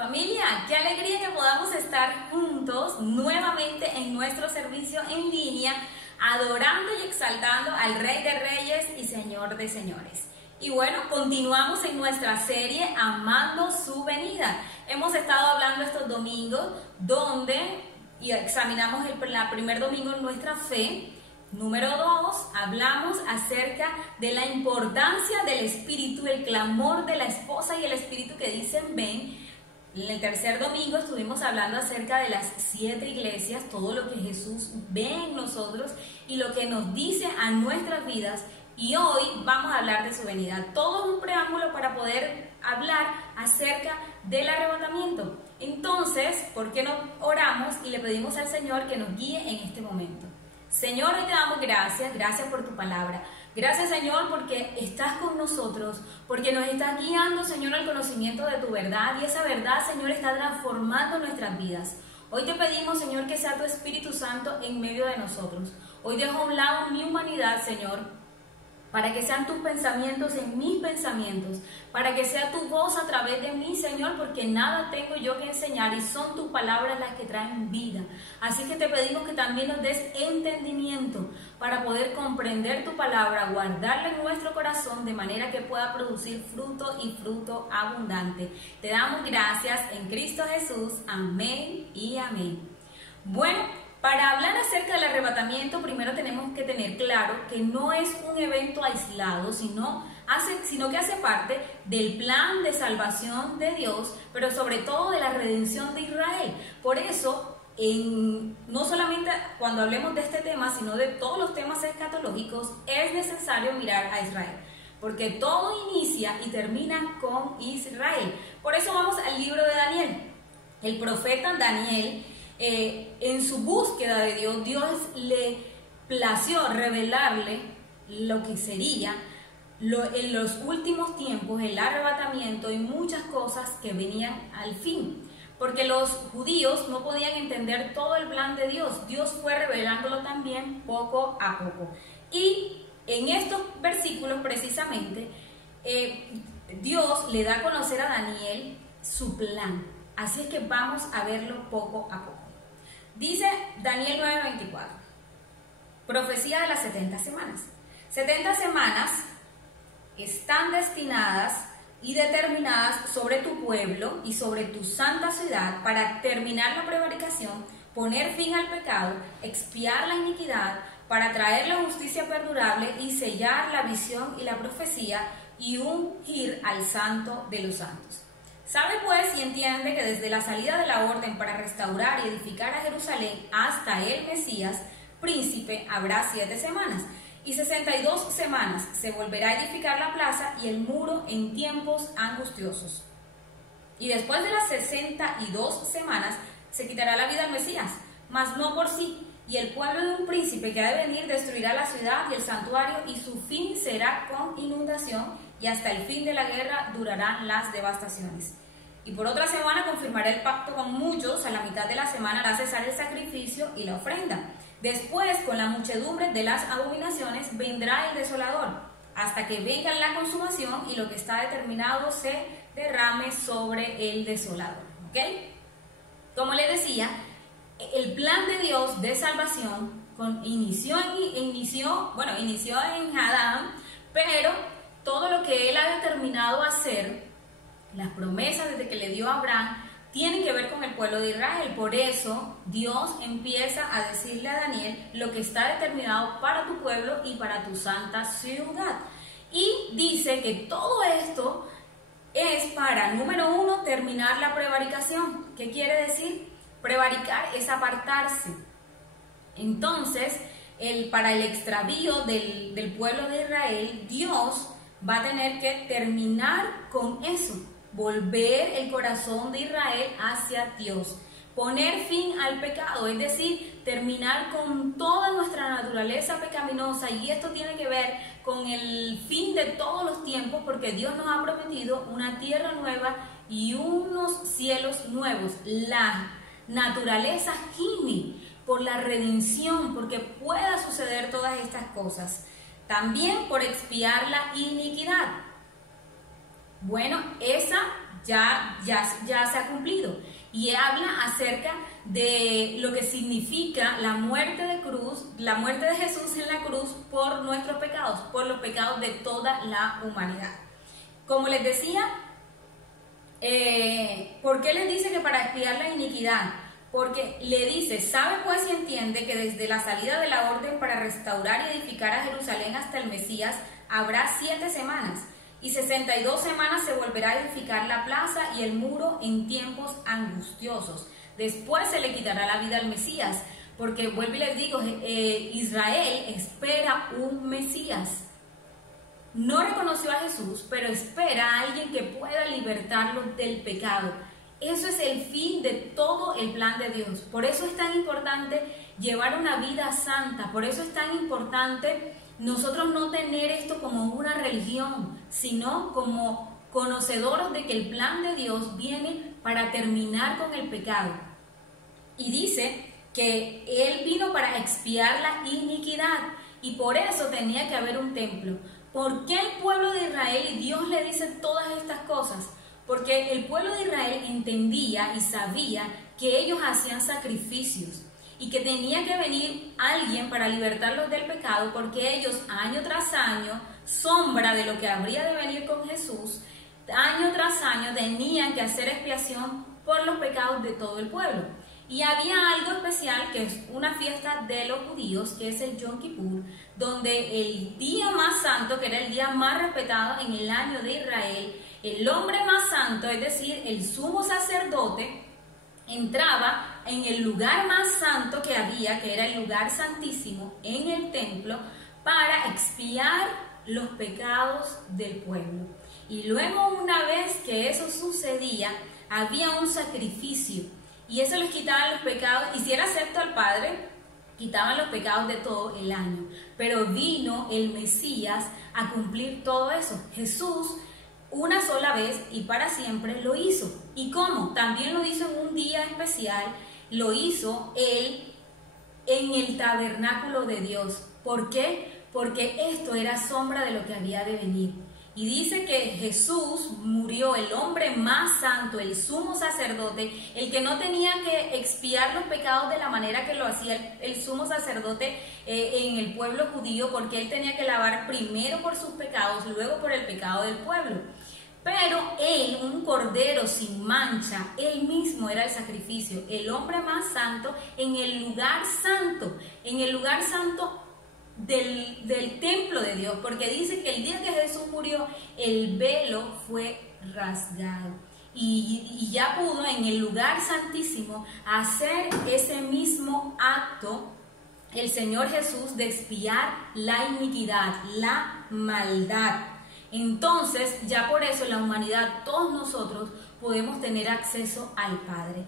Familia, qué alegría que podamos estar juntos nuevamente en nuestro servicio en línea, adorando y exaltando al Rey de Reyes y Señor de Señores. Y bueno, continuamos en nuestra serie Amando su venida. Hemos estado hablando estos domingos donde examinamos el primer domingo nuestra fe. Número 2, hablamos acerca de la importancia del Espíritu, el clamor de la esposa y el Espíritu que dicen ven. En el tercer domingo estuvimos hablando acerca de las 7 iglesias, todo lo que Jesús ve en nosotros y lo que nos dice a nuestras vidas. Y hoy vamos a hablar de su venida. Todo un preámbulo para poder hablar acerca del arrebatamiento. Entonces, ¿por qué no oramos y le pedimos al Señor que nos guíe en este momento? Señor, hoy te damos gracias por tu palabra. Gracias, Señor, porque estás con nosotros, porque nos estás guiando, Señor, al conocimiento de tu verdad, y esa verdad, Señor, está transformando nuestras vidas. Hoy te pedimos, Señor, que sea tu Espíritu Santo en medio de nosotros. Hoy dejo a un lado mi humanidad, Señor, para que sean tus pensamientos en mis pensamientos, para que sea tu voz a través de mí, Señor, porque nada tengo yo que enseñar y son tus palabras las que traen vida. Así que te pedimos que también nos des entendimiento para poder comprender tu palabra, guardarla en nuestro corazón de manera que pueda producir fruto y fruto abundante. Te damos gracias en Cristo Jesús. Amén y amén. Bueno, para hablar acerca del arrebatamiento, primero tenemos que tener claro que no es un evento aislado, sino que hace parte del plan de salvación de Dios, pero sobre todo de la redención de Israel. Por eso, no solamente cuando hablemos de este tema, sino de todos los temas escatológicos, es necesario mirar a Israel, porque todo inicia y termina con Israel. Por eso vamos al libro de Daniel. El profeta Daniel, en su búsqueda de Dios, Dios le plació revelarle lo que sería en los últimos tiempos, el arrebatamiento y muchas cosas que venían al fin. Porque los judíos no podían entender todo el plan de Dios. Dios fue revelándolo también poco a poco. Y en estos versículos precisamente, Dios le da a conocer a Daniel su plan. Así es que vamos a verlo poco a poco. Dice Daniel 9:24, profecía de las 70 semanas. 70 semanas están destinadas y determinadas sobre tu pueblo y sobre tu santa ciudad para terminar la prevaricación, poner fin al pecado, expiar la iniquidad, para traer la justicia perdurable y sellar la visión y la profecía y ungir al santo de los santos. Sabe pues y entiende que desde la salida de la orden para restaurar y edificar a Jerusalén hasta el Mesías, príncipe, habrá 7 semanas, y 62 semanas se volverá a edificar la plaza y el muro en tiempos angustiosos. Y después de las 62 semanas se quitará la vida al Mesías, mas no por sí, y el pueblo de un príncipe que ha de venir destruirá la ciudad y el santuario, y su fin será con inundación, y hasta el fin de la guerra durarán las devastaciones. Y por otra semana confirmará el pacto con muchos, a la mitad de la semana hará cesar el sacrificio y la ofrenda. Después, con la muchedumbre de las abominaciones, vendrá el desolador, hasta que venga la consumación y lo que está determinado se derrame sobre el desolador. ¿Ok? Como le decía, el plan de Dios de salvación inició en Adán, pero todo lo que él ha determinado hacer, las promesas desde que le dio a Abraham, tienen que ver con el pueblo de Israel. Por eso Dios empieza a decirle a Daniel lo que está determinado para tu pueblo y para tu santa ciudad. Y dice que todo esto es para, número 1, terminar la prevaricación. ¿Qué quiere decir? Prevaricar es apartarse. Entonces, para el extravío del pueblo de Israel, Dios va a tener que terminar con eso, volver el corazón de Israel hacia Dios, poner fin al pecado, es decir, terminar con toda nuestra naturaleza pecaminosa, y esto tiene que ver con el fin de todos los tiempos, porque Dios nos ha prometido una tierra nueva y unos cielos nuevos. La naturaleza gime por la redención, porque pueda suceder todas estas cosas. También por expiar la iniquidad. Bueno, esa ya se ha cumplido. Y habla acerca de lo que significa la muerte de Jesús en la cruz por nuestros pecados, por los pecados de toda la humanidad. Como les decía, ¿por qué les dice que para expiar la iniquidad? Porque le dice, sabe pues y entiende que desde la salida de la orden para restaurar y edificar a Jerusalén hasta el Mesías habrá 7 semanas, y 62 semanas se volverá a edificar la plaza y el muro en tiempos angustiosos. Después se le quitará la vida al Mesías, porque vuelvo y les digo, Israel espera un Mesías. No reconoció a Jesús, pero espera a alguien que pueda libertarlo del pecado. Eso es el fin de todo el plan de Dios. Por eso es tan importante llevar una vida santa. Por eso es tan importante nosotros no tener esto como una religión, sino como conocedores de que el plan de Dios viene para terminar con el pecado. Y dice que Él vino para expiar la iniquidad y por eso tenía que haber un templo. ¿Por qué el pueblo de Israel y Dios le dice todas estas cosas? Porque el pueblo de Israel entendía y sabía que ellos hacían sacrificios y que tenía que venir alguien para libertarlos del pecado, porque ellos año tras año, sombra de lo que habría de venir con Jesús, año tras año tenían que hacer expiación por los pecados de todo el pueblo. Y había algo especial, que es una fiesta de los judíos, que es el Yom Kippur, donde el día más santo, que era el día más respetado en el año de Israel, el hombre más santo, es decir, el sumo sacerdote, entraba en el lugar más santo que había, que era el lugar santísimo, en el templo, para expiar los pecados del pueblo. Y luego, una vez que eso sucedía, había un sacrificio, y eso les quitaba los pecados, y si era acepto al Padre, quitaban los pecados de todo el año. Pero vino el Mesías a cumplir todo eso. Jesús, una sola vez y para siempre, lo hizo. ¿Y cómo? También lo hizo en un día especial, lo hizo Él en el tabernáculo de Dios. ¿Por qué? Porque esto era sombra de lo que había de venir. Y dice que Jesús murió, el hombre más santo, el sumo sacerdote, el que no tenía que expiar los pecados de la manera que lo hacía el sumo sacerdote en el pueblo judío, porque él tenía que lavar primero por sus pecados, luego por el pecado del pueblo. Pero él, un cordero sin mancha, él mismo era el sacrificio, el hombre más santo en el lugar santo del templo de Dios, porque dice que el día que Jesús murió, el velo fue rasgado y ya pudo en el lugar santísimo hacer ese mismo acto el Señor Jesús de expiar la iniquidad, la maldad. Entonces, ya por eso la humanidad, todos nosotros, podemos tener acceso al Padre.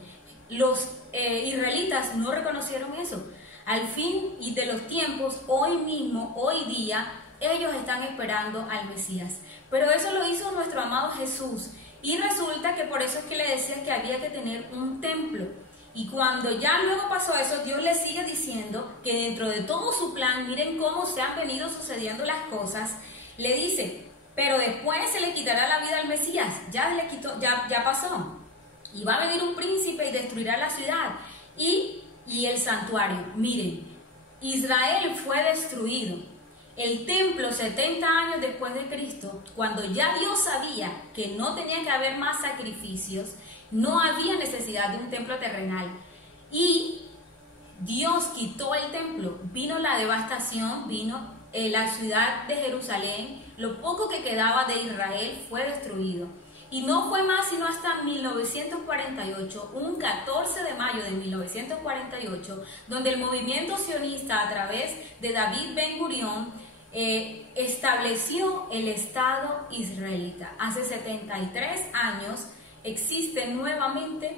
Los israelitas no reconocieron eso. Al fin y de los tiempos, hoy mismo, hoy día, ellos están esperando al Mesías. Pero eso lo hizo nuestro amado Jesús. Y resulta que por eso es que le decía que había que tener un templo. Y cuando ya luego pasó eso, Dios le sigue diciendo que dentro de todo su plan, miren cómo se han venido sucediendo las cosas, le dice, pero después se le quitará la vida al Mesías. Ya pasó. Y va a venir un príncipe y destruirá la ciudad. Y el santuario. Miren, Israel fue destruido. El templo 70 años después de Cristo, cuando ya Dios sabía que no tenía que haber más sacrificios, no había necesidad de un templo terrenal. Y Dios quitó el templo. Vino la devastación, vino la ciudad de Jerusalén, lo poco que quedaba de Israel fue destruido. Y no fue más sino hasta 1948, un 14 de mayo de 1948, donde el movimiento sionista a través de David Ben Gurión estableció el Estado israelita. Hace 73 años existe nuevamente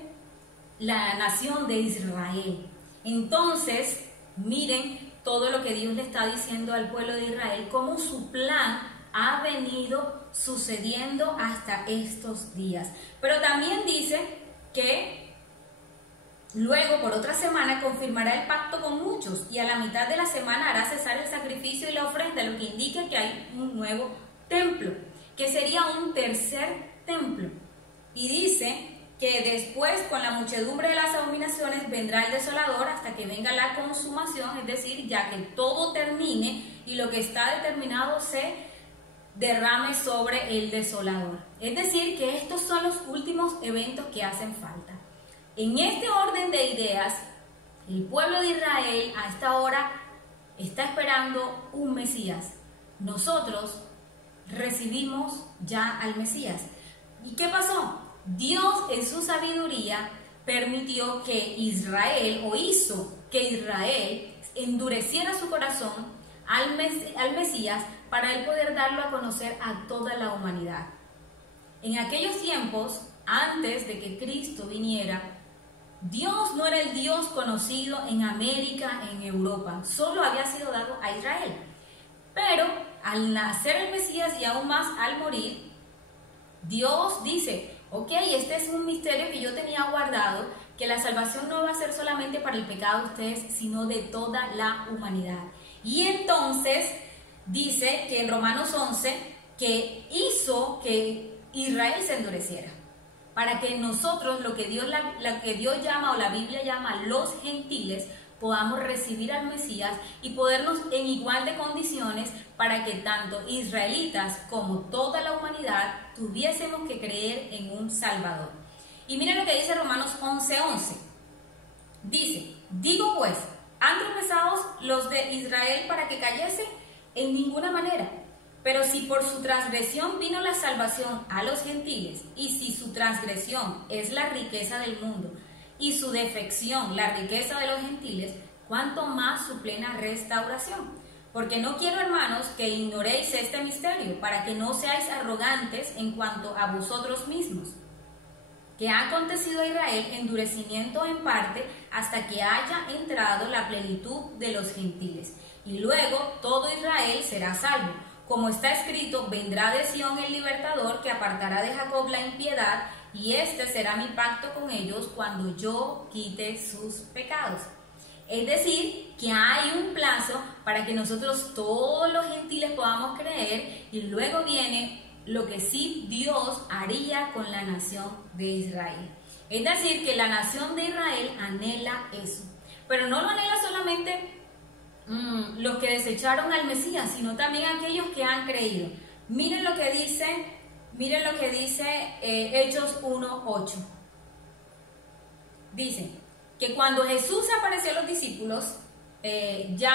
la nación de Israel. Entonces, miren todo lo que Dios le está diciendo al pueblo de Israel, cómo su plan ha venido sucediendo hasta estos días. Pero también dice que luego por otra semana confirmará el pacto con muchos y a la mitad de la semana hará cesar el sacrificio y la ofrenda, lo que indica que hay un nuevo templo, que sería un tercer templo. Y dice que después con la muchedumbre de las abominaciones vendrá el desolador hasta que venga la consumación, es decir, ya que todo termine y lo que está determinado se derrame sobre el desolador. Es decir, que estos son los últimos eventos que hacen falta. En este orden de ideas, el pueblo de Israel a esta hora está esperando un Mesías. Nosotros recibimos ya al Mesías. ¿Y qué pasó? Dios en su sabiduría permitió que Israel, o hizo que Israel endureciera su corazón al Mesías para él poder darlo a conocer a toda la humanidad. En aquellos tiempos, antes de que Cristo viniera, Dios no era el Dios conocido en América, en Europa, solo había sido dado a Israel. Pero al nacer el Mesías y aún más al morir, Dios dice: ok, este es un misterio que yo tenía guardado, que la salvación no va a ser solamente para el pecado de ustedes, sino de toda la humanidad. Y entonces dice que en Romanos 11, que hizo que Israel se endureciera, para que nosotros, lo que Dios llama, o la Biblia llama, los gentiles, podamos recibir al Mesías y podernos en igual de condiciones, para que tanto israelitas como toda la humanidad tuviésemos que creer en un Salvador. Y miren lo que dice Romanos 11:11. Dice: digo pues, ¿han tropezado los de Israel para que cayesen? En ninguna manera. Pero si por su transgresión vino la salvación a los gentiles, y si su transgresión es la riqueza del mundo, y su defección la riqueza de los gentiles, cuánto más su plena restauración. Porque no quiero, hermanos, que ignoréis este misterio, para que no seáis arrogantes en cuanto a vosotros mismos, que ha acontecido a Israel endurecimiento en parte, hasta que haya entrado la plenitud de los gentiles, y luego todo Israel será salvo. Como está escrito: vendrá de Sión el libertador, que apartará de Jacob la impiedad, y este será mi pacto con ellos cuando yo quite sus pecados. Es decir, que hay un plazo para que nosotros todos los gentiles podamos creer, y luego viene lo que sí Dios haría con la nación de Israel. Es decir, que la nación de Israel anhela eso, pero no lo anhela solamente los que desecharon al Mesías, sino también aquellos que han creído. Miren lo que dice Hechos 1:8. Dice que cuando Jesús apareció a los discípulos,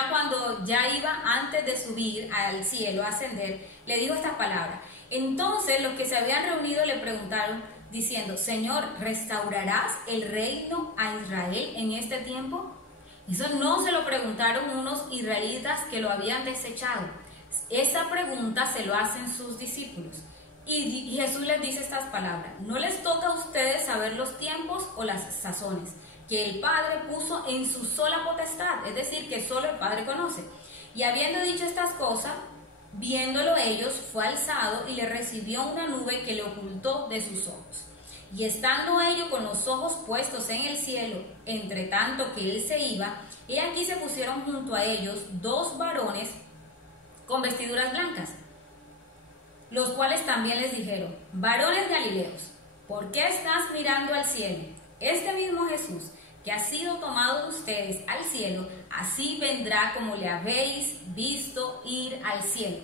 cuando iba antes de subir al cielo, a ascender, le dijo estas palabras. Entonces los que se habían reunido le preguntaron, diciendo: Señor, ¿restaurarás el reino a Israel en este tiempo? Eso no se lo preguntaron unos israelitas que lo habían desechado. Esa pregunta se lo hacen sus discípulos. Y Jesús les dice estas palabras: no les toca a ustedes saber los tiempos o las sazones que el Padre puso en su sola potestad, es decir, que solo el Padre conoce. Y habiendo dicho estas cosas, viéndolo ellos, fue alzado y le recibió una nube que le ocultó de sus ojos. Y estando ellos con los ojos puestos en el cielo, entre tanto que él se iba, he aquí se pusieron junto a ellos dos varones con vestiduras blancas, los cuales también les dijeron: varones galileos, ¿por qué estás mirando al cielo? Este mismo Jesús, que ha sido tomado de ustedes al cielo, así vendrá como le habéis visto ir al cielo.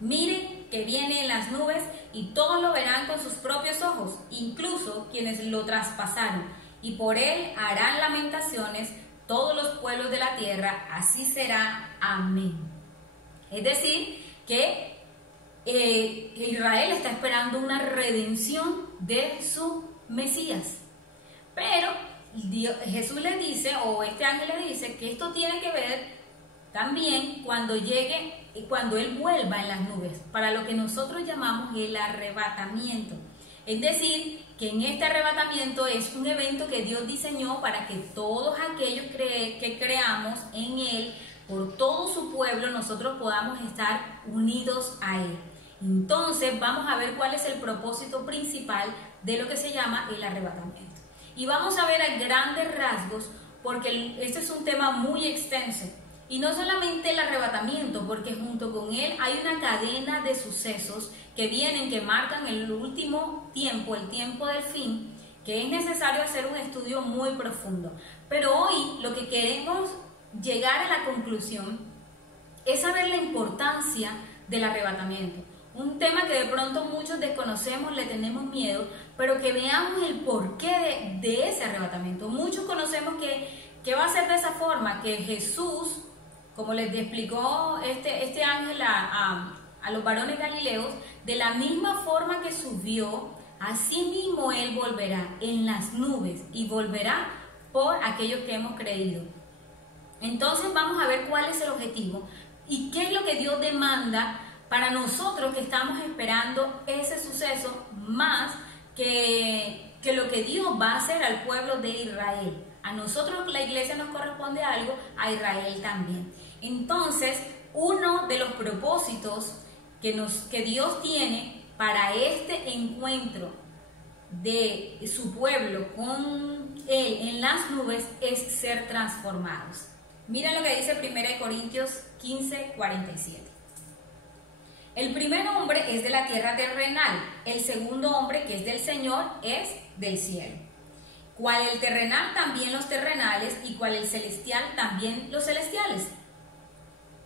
Miren que viene en las nubes, y todos lo verán con sus propios ojos, incluso quienes lo traspasaron, y por él harán lamentaciones todos los pueblos de la tierra. Así será. Amén. Es decir, que Israel está esperando una redención de su Mesías. Pero Jesús le dice, o este ángel le dice, que esto tiene que ver también cuando llegue y cuando él vuelva en las nubes, para lo que nosotros llamamos el arrebatamiento. Es decir, que en este arrebatamiento es un evento que Dios diseñó para que todos aquellos que creamos en él, por todo su pueblo, nosotros podamos estar unidos a él. Entonces vamos a ver cuál es el propósito principal de lo que se llama el arrebatamiento. Y vamos a ver a grandes rasgos, porque este es un tema muy extenso. Y no solamente el arrebatamiento, porque junto con él hay una cadena de sucesos que vienen, que marcan el último tiempo, el tiempo del fin, que es necesario hacer un estudio muy profundo. Pero hoy lo que queremos llegar a la conclusión es saber la importancia del arrebatamiento. Un tema que de pronto muchos desconocemos, le tenemos miedo, pero que veamos el porqué de ese arrebatamiento. Muchos conocemos que va a ser de esa forma, que Jesús, como les explicó este ángel a los varones galileos, de la misma forma que subió, así mismo Él volverá en las nubes y volverá por aquellos que hemos creído. Entonces vamos a ver cuál es el objetivo y qué es lo que Dios demanda para nosotros que estamos esperando ese suceso, más que lo que Dios va a hacer al pueblo de Israel. A nosotros, la iglesia, nos corresponde algo, a Israel también. Entonces, uno de los propósitos que Dios tiene para este encuentro de su pueblo con Él en las nubes es ser transformados. Mira lo que dice 1 Corintios 15, 47. El primer hombre es de la tierra terrenal, el segundo hombre, que es del Señor, es del cielo. Cual el terrenal, también los terrenales, y cual el celestial, también los celestiales.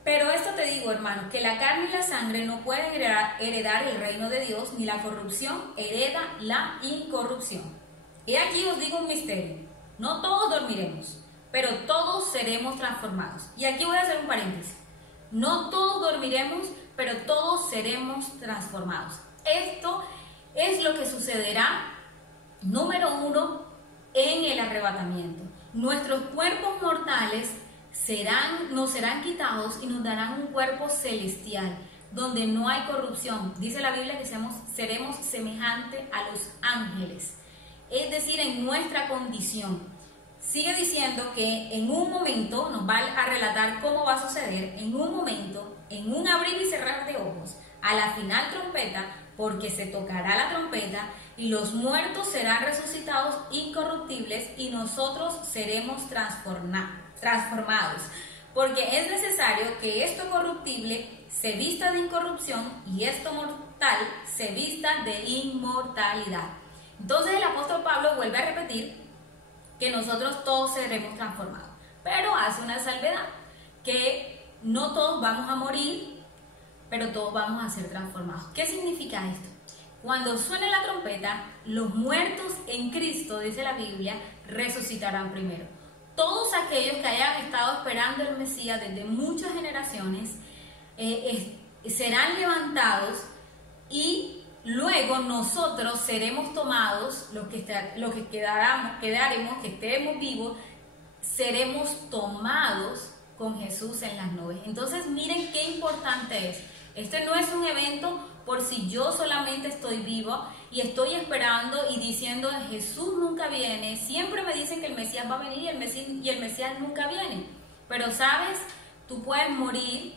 Pero esto te digo, hermano, que la carne y la sangre no pueden heredar el reino de Dios, ni la corrupción hereda la incorrupción. Y aquí os digo un misterio: no todos dormiremos, pero todos seremos transformados. Y aquí voy a hacer un paréntesis: no todos dormiremos, pero todos seremos transformados. Esto es lo que sucederá, número uno, en el arrebatamiento. Nuestros cuerpos mortales nos serán quitados y nos darán un cuerpo celestial, donde no hay corrupción. Dice la Biblia que seremos semejantes a los ángeles, es decir, en nuestra condición. Sigue diciendo que en un momento, nos va a relatar cómo va a suceder, en un momento, en un abrir y cerrar de ojos, a la final trompeta, porque se tocará la trompeta, y los muertos serán resucitados incorruptibles, y nosotros seremos transformados, porque es necesario que esto corruptible se vista de incorrupción y esto mortal se vista de inmortalidad. Entonces el apóstol Pablo vuelve a repetir que nosotros todos seremos transformados, pero hace una salvedad, que no todos vamos a morir, pero todos vamos a ser transformados. ¿Qué significa esto? Cuando suene la trompeta, los muertos en Cristo, dice la Biblia, resucitarán primero. Todos aquellos que hayan estado esperando el Mesías desde muchas generaciones serán levantados, y luego nosotros seremos tomados, los que quedaremos, que estemos vivos, seremos tomados con Jesús en las nubes. Entonces miren qué importante es. Este no es un evento por si yo solamente estoy vivo y estoy esperando y diciendo Jesús nunca viene. Siempre me dicen que el Mesías va a venir y el Mesías nunca viene. Pero sabes, tú puedes morir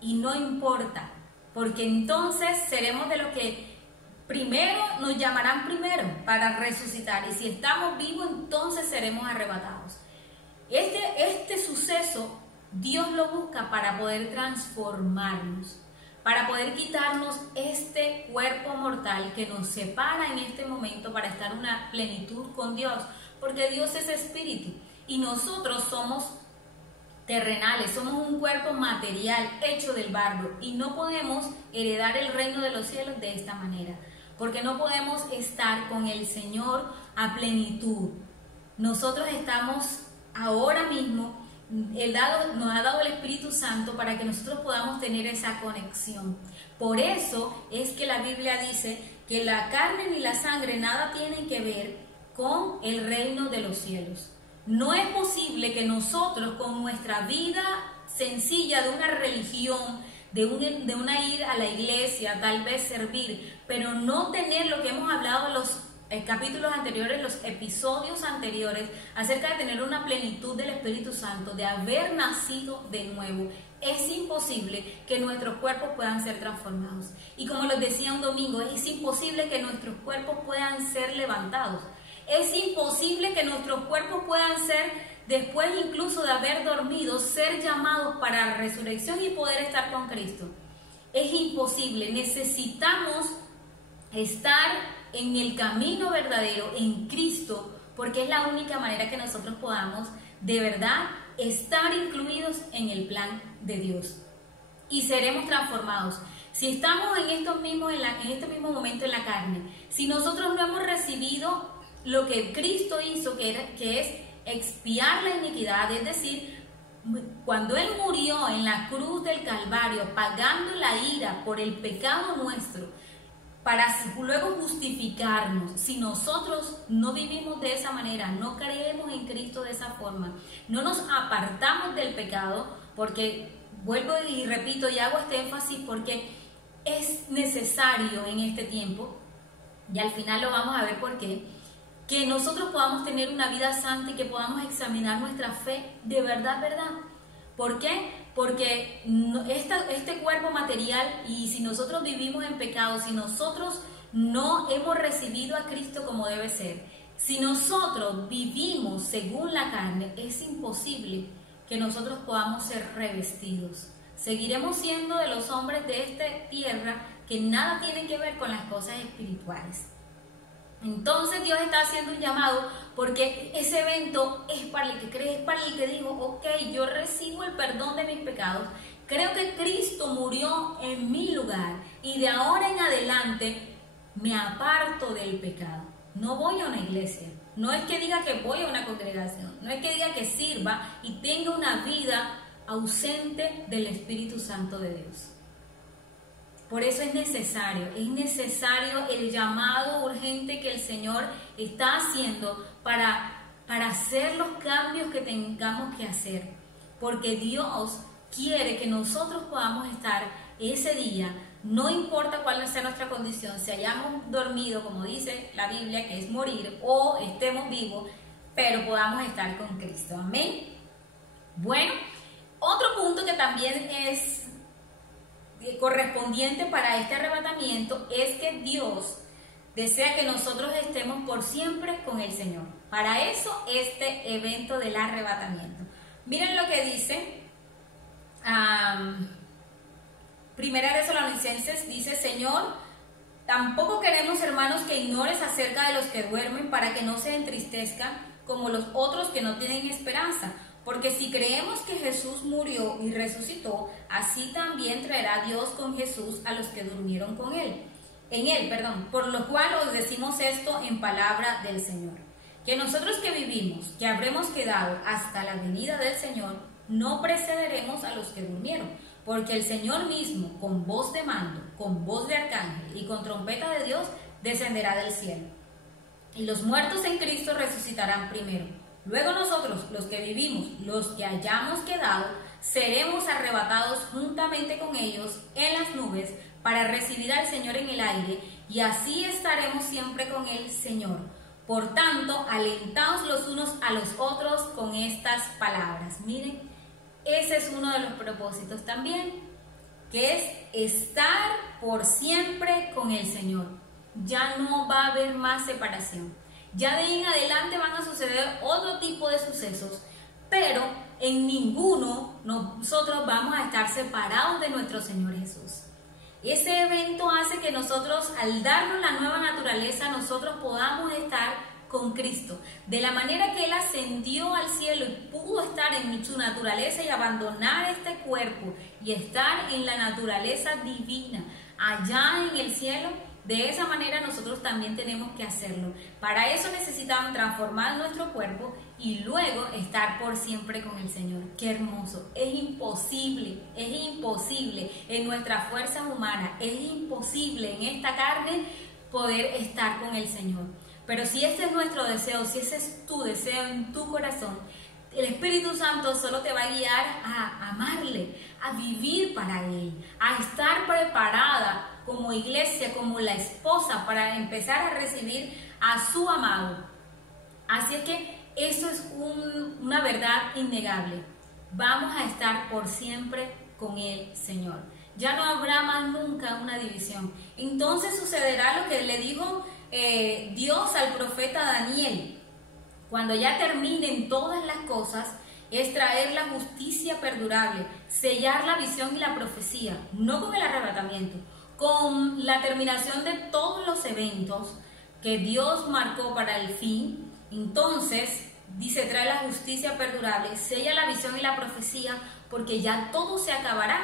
y no importa, porque entonces seremos de los que primero nos llamarán primero para resucitar, y si estamos vivos entonces seremos arrebatados. Este suceso Dios lo busca para poder transformarnos, para poder quitarnos este cuerpo mortal que nos separa en este momento para estar en una plenitud con Dios, porque Dios es espíritu y nosotros somos terrenales, somos un cuerpo material hecho del barro, y no podemos heredar el reino de los cielos de esta manera, porque no podemos estar con el Señor a plenitud. Nosotros estamos ahora mismo, nos ha dado el Espíritu Santo para que nosotros podamos tener esa conexión. Por eso es que la Biblia dice que la carne ni la sangre nada tienen que ver con el reino de los cielos. No es posible que nosotros, con nuestra vida sencilla de una religión, de una ir a la iglesia, tal vez servir, pero no tener lo que hemos hablado en los capítulos anteriores, los episodios anteriores, acerca de tener una plenitud del Espíritu Santo, de haber nacido de nuevo, es imposible que nuestros cuerpos puedan ser transformados. Y como les decía un domingo, es imposible que nuestros cuerpos puedan ser levantados. Es imposible que nuestros cuerpos puedan ser después incluso de haber dormido, ser llamados para la resurrección y poder estar con Cristo. Es imposible. Necesitamos estar en el camino verdadero, en Cristo, porque es la única manera que nosotros podamos de verdad estar incluidos en el plan de Dios. Y seremos transformados. Si estamos en este mismo momento en la carne, si nosotros no hemos recibido lo que Cristo hizo, que es expiar la iniquidad, es decir, cuando Él murió en la cruz del Calvario, pagando la ira por el pecado nuestro, para luego justificarnos. Si nosotros no vivimos de esa manera, no creemos en Cristo de esa forma, no nos apartamos del pecado, porque vuelvo y repito y hago este énfasis porque es necesario en este tiempo, y al final lo vamos a ver por qué, que nosotros podamos tener una vida santa y que podamos examinar nuestra fe de verdad, ¿verdad? ¿Por qué? Porque este cuerpo material, y si nosotros vivimos en pecado, si nosotros no hemos recibido a Cristo como debe ser, si nosotros vivimos según la carne, es imposible que nosotros podamos ser revestidos. Seguiremos siendo de los hombres de esta tierra que nada tienen que ver con las cosas espirituales. Entonces Dios está haciendo un llamado porque ese evento es para el que cree, es para el que digo, ok, yo recibo el perdón de mis pecados, creo que Cristo murió en mi lugar y de ahora en adelante me aparto del pecado. No voy a una iglesia, no es que diga que voy a una congregación, no es que diga que sirva y tenga una vida ausente del Espíritu Santo de Dios. Por eso es necesario el llamado urgente que el Señor está haciendo para hacer los cambios que tengamos que hacer. Porque Dios quiere que nosotros podamos estar ese día, no importa cuál sea nuestra condición, si hayamos dormido, como dice la Biblia, que es morir, o estemos vivos, pero podamos estar con Cristo. Amén. Bueno, otro punto que también es correspondiente para este arrebatamiento es que Dios desea que nosotros estemos por siempre con el Señor. Para eso este evento del arrebatamiento. Miren lo que dice Primera Tesalonicenses, dice: Señor, tampoco queremos, hermanos, que ignores acerca de los que duermen, para que no se entristezcan como los otros que no tienen esperanza. Porque si creemos que Jesús murió y resucitó, así también traerá Dios con Jesús a los que durmieron en él. Por lo cual os decimos esto en palabra del Señor, que nosotros que vivimos, que habremos quedado hasta la venida del Señor, no precederemos a los que durmieron. Porque el Señor mismo, con voz de mando, con voz de arcángel y con trompeta de Dios, descenderá del cielo. Y los muertos en Cristo resucitarán primero. Luego nosotros, los que vivimos, los que hayamos quedado, seremos arrebatados juntamente con ellos en las nubes para recibir al Señor en el aire, y así estaremos siempre con el Señor. Por tanto, alentaos los unos a los otros con estas palabras. Miren, ese es uno de los propósitos también, que es estar por siempre con el Señor. Ya no va a haber más separación. Ya de ahí en adelante van a suceder otro tipo de sucesos, pero en ninguno nosotros vamos a estar separados de nuestro Señor Jesús. Ese evento hace que nosotros, al darnos la nueva naturaleza, nosotros podamos estar con Cristo. De la manera que Él ascendió al cielo y pudo estar en su naturaleza y abandonar este cuerpo y estar en la naturaleza divina allá en el cielo, de esa manera nosotros también tenemos que hacerlo. Para eso necesitamos transformar nuestro cuerpo y luego estar por siempre con el Señor. ¡Qué hermoso! Es imposible en nuestra fuerza humana, es imposible en esta carne poder estar con el Señor. Pero si ese es nuestro deseo, si ese es tu deseo en tu corazón, el Espíritu Santo solo te va a guiar a amarle, a vivir para Él, a estar preparada como iglesia, como la esposa, para empezar a recibir a su amado. Así es que eso es una verdad innegable. Vamos a estar por siempre con el Señor. Ya no habrá más nunca una división. Entonces sucederá lo que le dijo Dios al profeta Daniel, cuando ya terminen todas las cosas, es traer la justicia perdurable, sellar la visión y la profecía, no con el arrebatamiento, con la terminación de todos los eventos que Dios marcó para el fin. Entonces, dice, trae la justicia perdurable, sella la visión y la profecía, porque ya todo se acabará.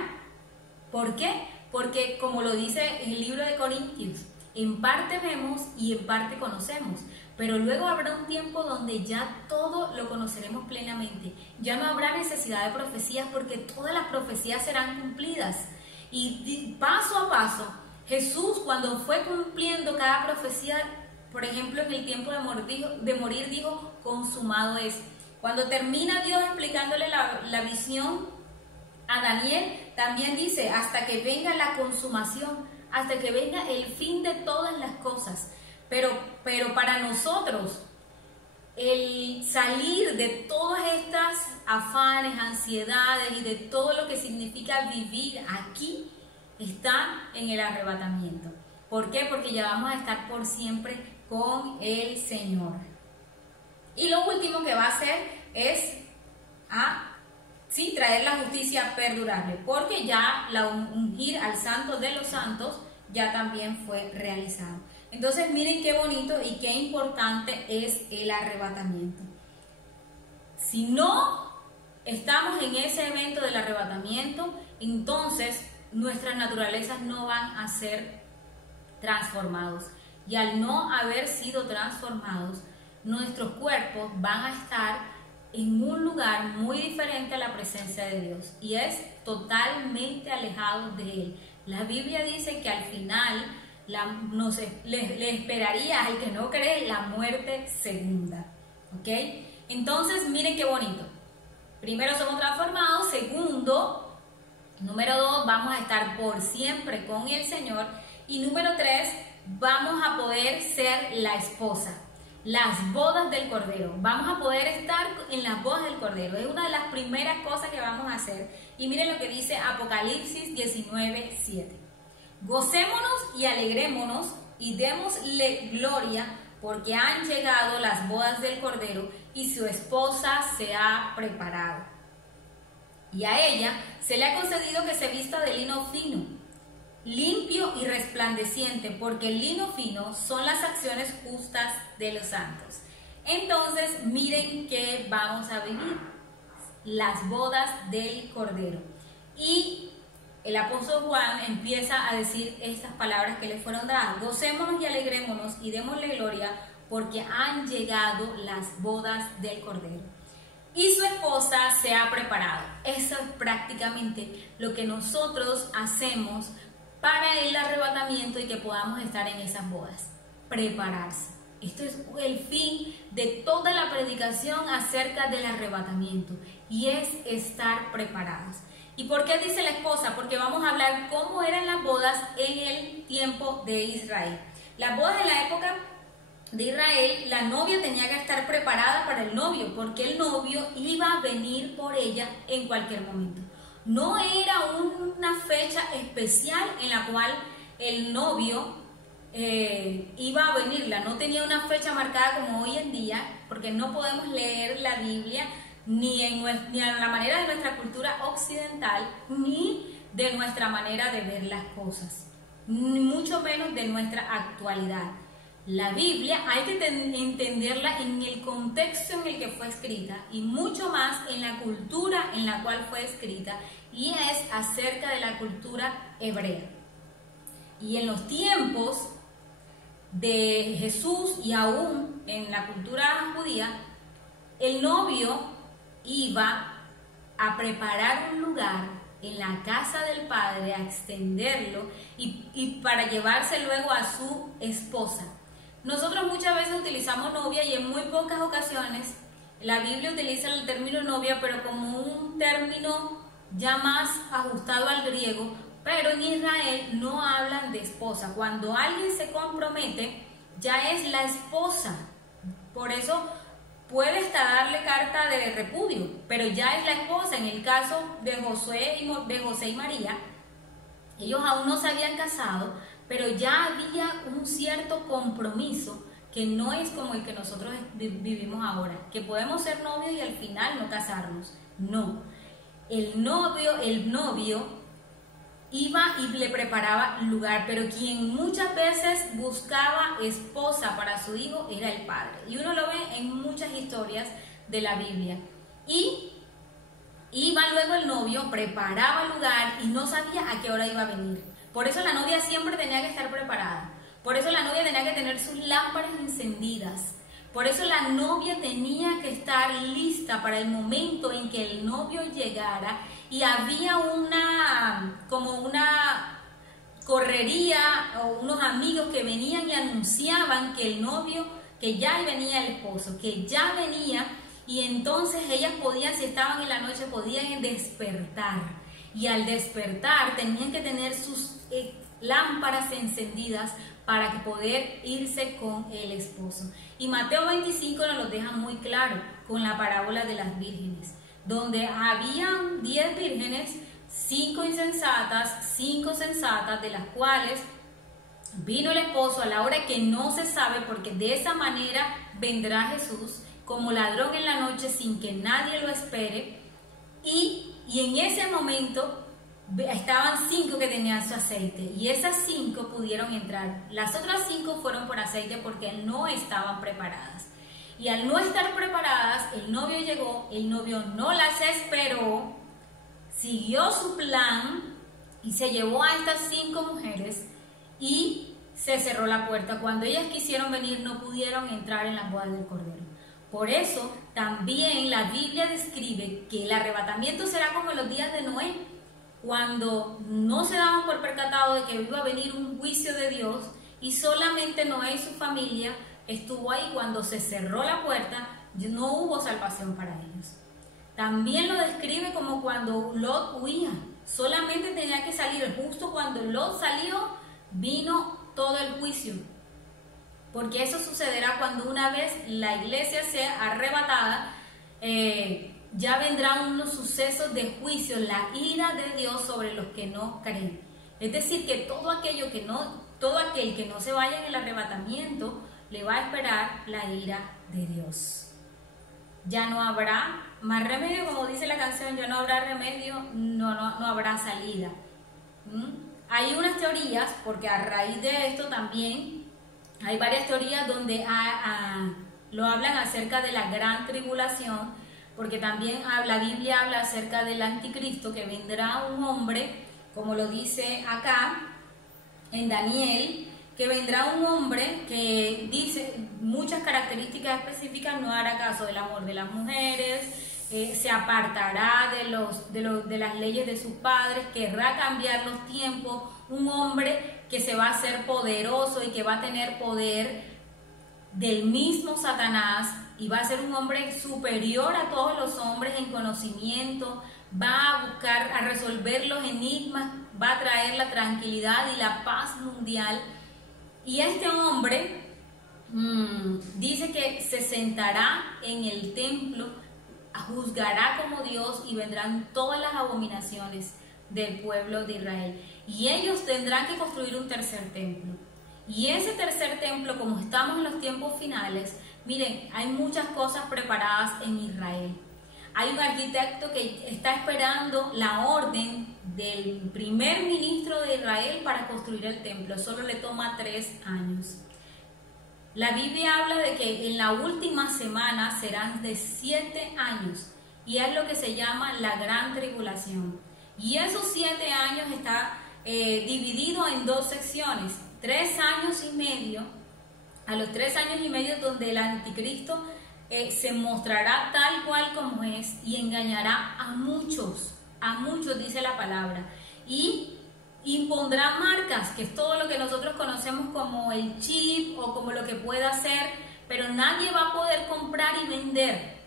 ¿Por qué? Porque, como lo dice el libro de Corintios, en parte vemos y en parte conocemos, pero luego habrá un tiempo donde ya todo lo conoceremos plenamente. Ya no habrá necesidad de profecías, porque todas las profecías serán cumplidas. Y paso a paso, Jesús, cuando fue cumpliendo cada profecía, por ejemplo, en el tiempo de morir dijo, consumado es. Cuando termina Dios explicándole la visión a Daniel, también dice, hasta que venga la consumación, hasta que venga el fin de todas las cosas. Pero para nosotros, el salir de todas estas afanes, ansiedades y de todo lo que significa vivir aquí, está en el arrebatamiento. ¿Por qué? Porque ya vamos a estar por siempre con el Señor. Y lo último que va a hacer es traer la justicia perdurable, porque ya la ungir al Santo de los Santos ya también fue realizado. Entonces miren qué bonito y qué importante es el arrebatamiento. Si no estamos en ese evento del arrebatamiento, entonces nuestras naturalezas no van a ser transformados. Y al no haber sido transformados, nuestros cuerpos van a estar en un lugar muy diferente a la presencia de Dios, y es totalmente alejado de Él. La Biblia dice que al final le esperaría al que no cree la muerte segunda. ¿Ok? Entonces miren qué bonito. Primero somos transformados. Segundo, número 2, vamos a estar por siempre con el Señor. Y número 3, vamos a poder ser la esposa, las bodas del Cordero. Vamos a poder estar en las bodas del Cordero. Es una de las primeras cosas que vamos a hacer. Y miren lo que dice Apocalipsis 19:7. Gocémonos y alegrémonos y démosle gloria, porque han llegado las bodas del Cordero y su esposa se ha preparado. Y a ella se le ha concedido que se vista de lino fino, limpio y resplandeciente, porque el lino fino son las acciones justas de los santos. Entonces miren que vamos a vivir las bodas del Cordero. Y el apóstol Juan empieza a decir estas palabras que le fueron dadas: gocémonos y alegrémonos y démosle gloria, porque han llegado las bodas del Cordero y su esposa se ha preparado. Eso es prácticamente lo que nosotros hacemos para el arrebatamiento y que podamos estar en esas bodas, prepararse. Esto es el fin de toda la predicación acerca del arrebatamiento, y es estar preparados. ¿Y por qué dice la esposa? Porque vamos a hablar cómo eran las bodas en el tiempo de Israel. Las bodas en la época de Israel, la novia tenía que estar preparada para el novio, porque el novio iba a venir por ella en cualquier momento. No era una fecha especial en la cual el novio iba a venirla. No tenía una fecha marcada como hoy en día, porque no podemos leer la Biblia ni en la manera de nuestra cultura occidental, ni de nuestra manera de ver las cosas, ni mucho menos de nuestra actualidad. La Biblia hay que entenderla en el contexto en el que fue escrita, y mucho más en la cultura en la cual fue escrita, y es acerca de la cultura hebrea. Y en los tiempos de Jesús y aún en la cultura judía, el novio iba a preparar un lugar en la casa del padre, a extenderlo y para llevarse luego a su esposa. Nosotros muchas veces utilizamos novia, y en muy pocas ocasiones la Biblia utiliza el término novia, pero como un término ya más ajustado al griego. Pero en Israel no hablan de esposa. Cuando alguien se compromete, ya es la esposa. Por eso puede hasta darle carta de repudio, pero ya es la esposa. En el caso de José y María, ellos aún no se habían casado, pero ya había un cierto compromiso que no es como el que nosotros vivimos ahora, que podemos ser novios y al final no casarnos. No, el novio iba y le preparaba lugar, pero quien muchas veces buscaba esposa para su hijo era el padre. Y uno lo ve en muchas historias de la Biblia. Y iba luego el novio, preparaba el lugar y no sabía a qué hora iba a venir. Por eso la novia siempre tenía que estar preparada. Por eso la novia tenía que tener sus lámparas encendidas. Por eso la novia tenía que estar lista para el momento en que el novio llegara. Y había como una correría o unos amigos que venían y anunciaban que el novio, que ya venía el esposo, que ya venía. Y entonces ellas podían, si estaban en la noche, podían despertar. Y al despertar tenían que tener sus lámparas encendidas para poder irse con el esposo. Y Mateo 25 nos lo deja muy claro con la parábola de las vírgenes, donde habían 10 vírgenes, 5 insensatas, 5 sensatas, de las cuales vino el esposo a la hora que no se sabe, porque de esa manera vendrá Jesús como ladrón en la noche sin que nadie lo espere. Y en ese momento estaban 5 que tenían su aceite, y esas 5 pudieron entrar. Las otras 5 fueron por aceite porque no estaban preparadas. Y al no estar preparadas, el novio llegó, el novio no las esperó, siguió su plan y se llevó a estas 5 mujeres y se cerró la puerta. Cuando ellas quisieron venir, no pudieron entrar en la boda del Cordero. Por eso también la Biblia describe que el arrebatamiento será como en los días de Noé, cuando no se daban por percatado de que iba a venir un juicio de Dios, y solamente Noé y su familia estuvo ahí. Cuando se cerró la puerta, no hubo salvación para ellos. También lo describe como cuando Lot huía, solamente tenía que salir. Justo cuando Lot salió, vino todo el juicio, porque eso sucederá cuando una vez la iglesia sea arrebatada. Ya vendrán unos sucesos de juicio, la ira de Dios sobre los que no creen. Es decir, que todo aquel que no se vaya en el arrebatamiento, le va a esperar la ira de Dios. Ya no habrá más remedio, como dice la canción, ya no habrá remedio, no habrá salida. Hay unas teorías, porque a raíz de esto también hay varias teorías donde lo hablan acerca de la gran tribulación, porque también la Biblia habla acerca del anticristo, que vendrá un hombre, como lo dice acá en Daniel, que vendrá un hombre que dice muchas características específicas: no hará caso del amor de las mujeres, se apartará de las leyes de sus padres, querrá cambiar los tiempos, un hombre que se va a hacer poderoso y que va a tener poder del mismo Satanás, y va a ser un hombre superior a todos los hombres en conocimiento, va a buscar a resolver los enigmas, va a traer la tranquilidad y la paz mundial. Y este hombre dice que se sentará en el templo, juzgará como Dios, y vendrán todas las abominaciones del pueblo de Israel. Y ellos tendrán que construir un tercer templo. Y ese tercer templo, como estamos en los tiempos finales, miren, hay muchas cosas preparadas en Israel. Hay un arquitecto que está esperando la orden del primer ministro de Israel para construir el templo. Solo le toma 3 años. La Biblia habla de que en la última semana serán de 7 años, y es lo que se llama la gran tribulación. Y esos 7 años está dividido en 2 secciones: 3 años y medio, a los 3 años y medio donde el anticristo se mostrará tal cual como es y engañará a muchos, dice la palabra, y impondrá marcas, que es todo lo que nosotros conocemos como el chip o como lo que pueda hacer, pero nadie va a poder comprar y vender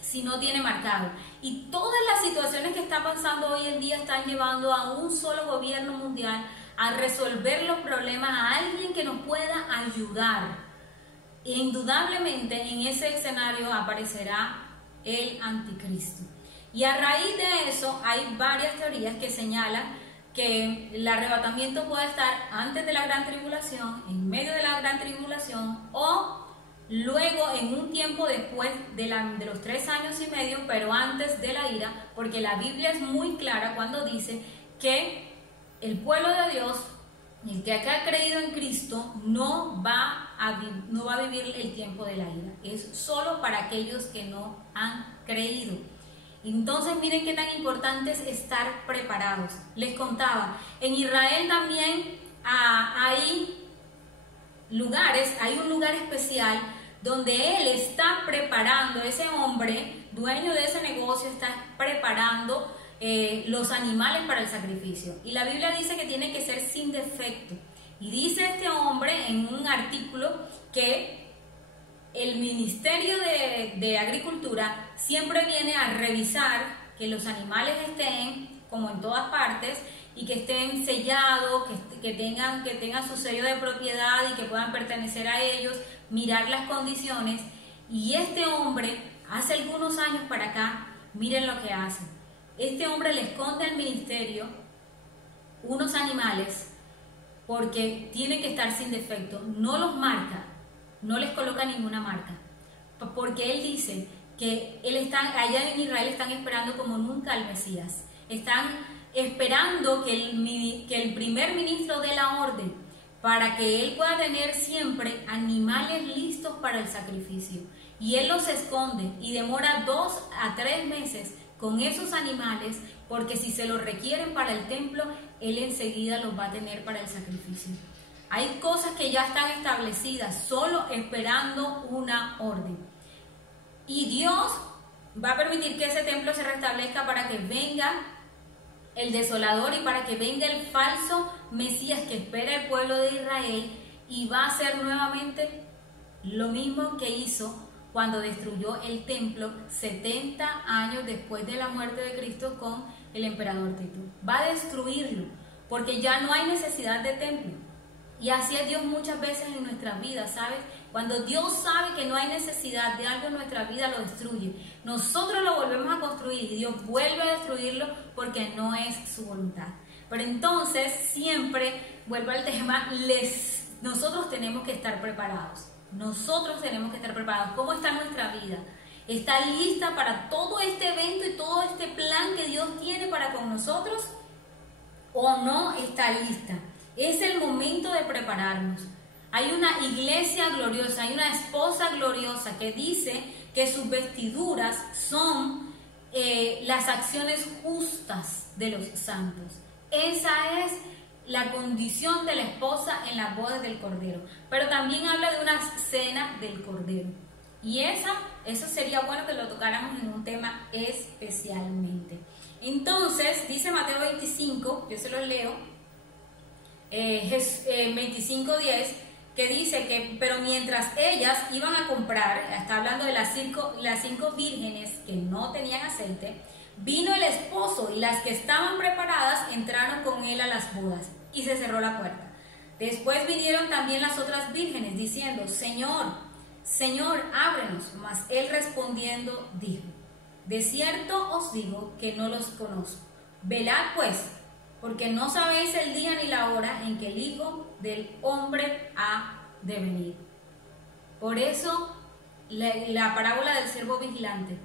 si no tiene marcado. Y todas las situaciones que está pasando hoy en día están llevando a un solo gobierno mundial a resolver los problemas, a alguien que nos pueda ayudar. E indudablemente en ese escenario aparecerá el anticristo. Y a raíz de eso hay varias teorías que señalan que el arrebatamiento puede estar antes de la gran tribulación, en medio de la gran tribulación o luego en un tiempo después de los 3 años y medio, pero antes de la ira, porque la Biblia es muy clara cuando dice que el pueblo de Dios, el que ha creído en Cristo, no va a vivir el tiempo de la ira. Es solo para aquellos que no han creído. Entonces miren qué tan importante es estar preparados. Les contaba, en Israel también hay lugares, hay un lugar especial donde él está preparando, ese hombre, dueño de ese negocio, está preparando los animales para el sacrificio. Y la Biblia dice que tiene que ser sin defecto. Y dice este hombre en un artículo que el Ministerio de Agricultura siempre viene a revisar que los animales estén, como en todas partes, y que estén sellados, que tengan su sello de propiedad y que puedan pertenecer a ellos, mirar las condiciones. Y este hombre, hace algunos años para acá, miren lo que hace. Este hombre le esconde al ministerio unos animales porque tienen que estar sin defecto, no los marca, no les coloca ninguna marca, porque él dice que allá en Israel están esperando como nunca al Mesías, están esperando que el primer ministro dé la orden para que él pueda tener siempre animales listos para el sacrificio, y él los esconde y demora 2 a 3 meses con esos animales, porque si se los requieren para el templo, él enseguida los va a tener para el sacrificio. Hay cosas que ya están establecidas, solo esperando una orden. Y Dios va a permitir que ese templo se restablezca para que venga el desolador y para que venga el falso Mesías que espera el pueblo de Israel, y va a hacer nuevamente lo mismo que hizo cuando destruyó el templo 70 años después de la muerte de Cristo con el emperador Tito. Va a destruirlo porque ya no hay necesidad de templo. Y así es Dios muchas veces en nuestras vidas, ¿sabes? Cuando Dios sabe que no hay necesidad de algo en nuestra vida, lo destruye. Nosotros lo volvemos a construir y Dios vuelve a destruirlo porque no es su voluntad. Pero entonces siempre, vuelvo al tema, nosotros tenemos que estar preparados. Nosotros tenemos que estar preparados. ¿Cómo está nuestra vida? ¿Está lista para todo este evento y todo este plan que Dios tiene para con nosotros? ¿O no está lista? Es el momento de prepararnos. Hay una iglesia gloriosa, hay una esposa gloriosa que dice que sus vestiduras son las acciones justas de los santos. Esa es la condición de la esposa en las bodas del Cordero. Pero también habla de una cena del Cordero. Y eso sería bueno que lo tocáramos en un tema especialmente. Entonces, dice Mateo 25, yo se los leo, 25:10, que dice que, pero mientras ellas iban a comprar, está hablando de las cinco vírgenes que no tenían aceite, vino el esposo y las que estaban preparadas entraron con él a las bodas y se cerró la puerta. Después vinieron también las otras vírgenes diciendo, Señor, Señor, ábrenos. Mas él respondiendo dijo, de cierto os digo que no los conozco. Velad pues, porque no sabéis el día ni la hora en que el Hijo del Hombre ha de venir. Por eso la parábola del siervo vigilante,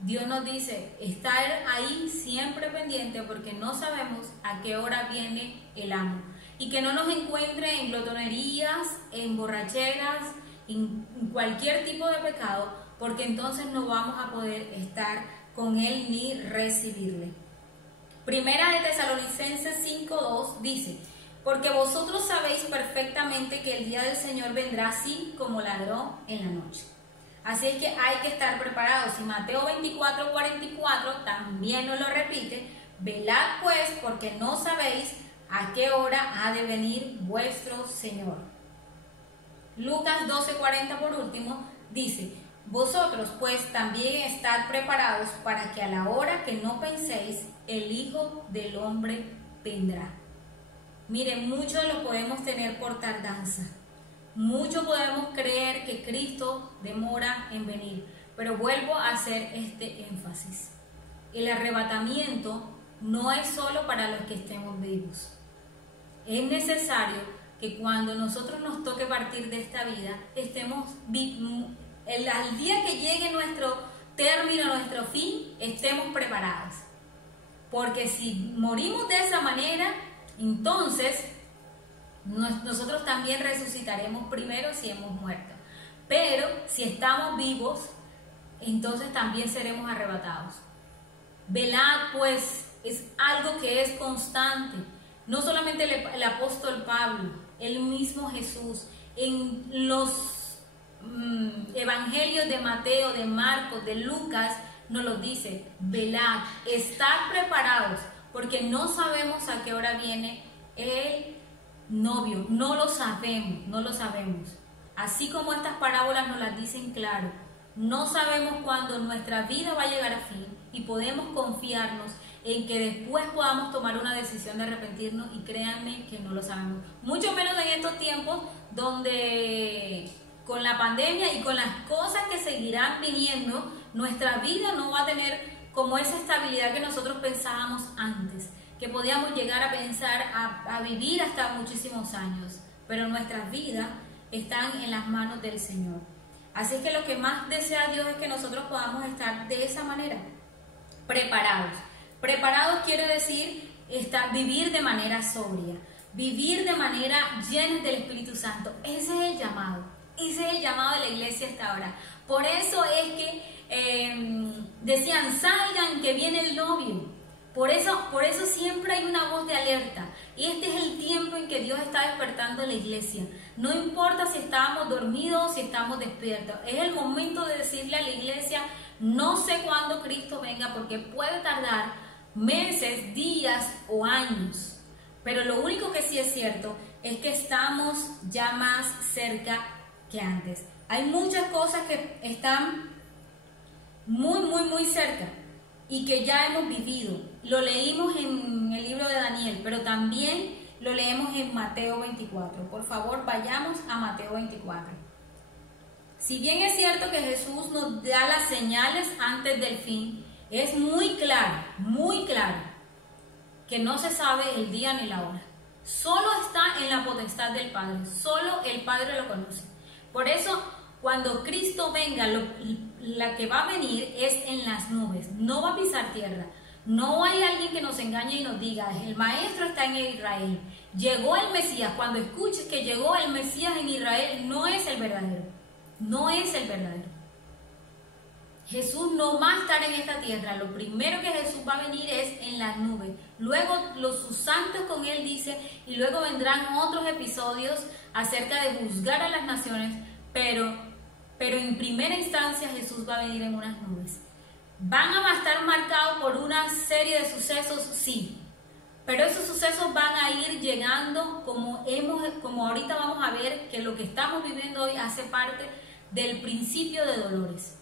Dios nos dice, estar ahí siempre pendiente porque no sabemos a qué hora viene el amo. Y que no nos encuentre en glotonerías, en borracheras, en cualquier tipo de pecado, porque entonces no vamos a poder estar con Él ni recibirle. Primera de Tesalonicenses 5:2 dice, porque vosotros sabéis perfectamente que el día del Señor vendrá así como ladrón en la noche. Así es que hay que estar preparados. Y Mateo 24:44 también nos lo repite, velad pues, porque no sabéis a qué hora ha de venir vuestro Señor. Lucas 12:40 por último dice, vosotros pues también estad preparados para que a la hora que no penséis, el Hijo del Hombre vendrá. Miren, mucho lo podemos tener por tardanza. Mucho podemos creer que Cristo demora en venir. Pero vuelvo a hacer este énfasis. El arrebatamiento no es solo para los que estemos vivos. Es necesario que cuando nosotros nos toque partir de esta vida, al día que llegue nuestro término, nuestro fin, estemos preparados. Porque si morimos de esa manera, entonces nosotros también resucitaremos primero si hemos muerto. Pero si estamos vivos, entonces también seremos arrebatados. Velad, pues, es algo que es constante. No solamente el apóstol Pablo, el mismo Jesús, en los evangelios de Mateo, de Marcos, de Lucas, nos lo dice: velad, estad preparados, porque no sabemos a qué hora viene el novio, no lo sabemos. Así como estas parábolas nos las dicen claro, no sabemos cuándo nuestra vida va a llegar a fin y podemos confiarnos en que después podamos tomar una decisión de arrepentirnos, y créanme que no lo sabemos. Mucho menos en estos tiempos donde con la pandemia y con las cosas que seguirán viniendo, nuestra vida no va a tener como esa estabilidad que nosotros pensábamos antes, que podíamos llegar a pensar a vivir hasta muchísimos años, pero nuestras vidas están en las manos del Señor. Así que lo que más desea Dios es que nosotros podamos estar de esa manera, preparados. Preparados quiere decir vivir de manera sobria, vivir de manera llena del Espíritu Santo. Ese es el llamado de la iglesia hasta ahora. Por eso es que decían: salgan que viene el novio. Por eso siempre hay una voz de alerta. Y este es el tiempo en que Dios está despertando la iglesia. No importa si estábamos dormidos o si estamos despiertos. Es el momento de decirle a la iglesia: no sé cuándo Cristo venga, porque puede tardar meses, días o años. Pero lo único que sí es cierto es que estamos ya más cerca que antes. Hay muchas cosas que están muy cerca y que ya hemos vivido. Lo leímos en el libro de Daniel, pero también lo leemos en Mateo 24. Por favor, vayamos a Mateo 24. Si bien es cierto que Jesús nos da las señales antes del fin, es muy claro que no se sabe el día ni la hora. Solo está en la potestad del Padre, solo el Padre lo conoce. Por eso, cuando Cristo venga, la que va a venir es en las nubes, no va a pisar tierra. No hay alguien que nos engañe y nos diga: el maestro está en Israel, llegó el Mesías. Cuando escuches que llegó el Mesías en Israel, no es el verdadero, no es el verdadero. Jesús no va a estar en esta tierra. Lo primero que Jesús va a venir es en las nubes. Luego sus santos con él, dice, y luego vendrán otros episodios acerca de juzgar a las naciones, pero en primera instancia Jesús va a venir en unas nubes. ¿Van a estar marcados por una serie de sucesos? Sí, pero esos sucesos van a ir llegando como ahorita vamos a ver que lo que estamos viviendo hoy hace parte del principio de dolores.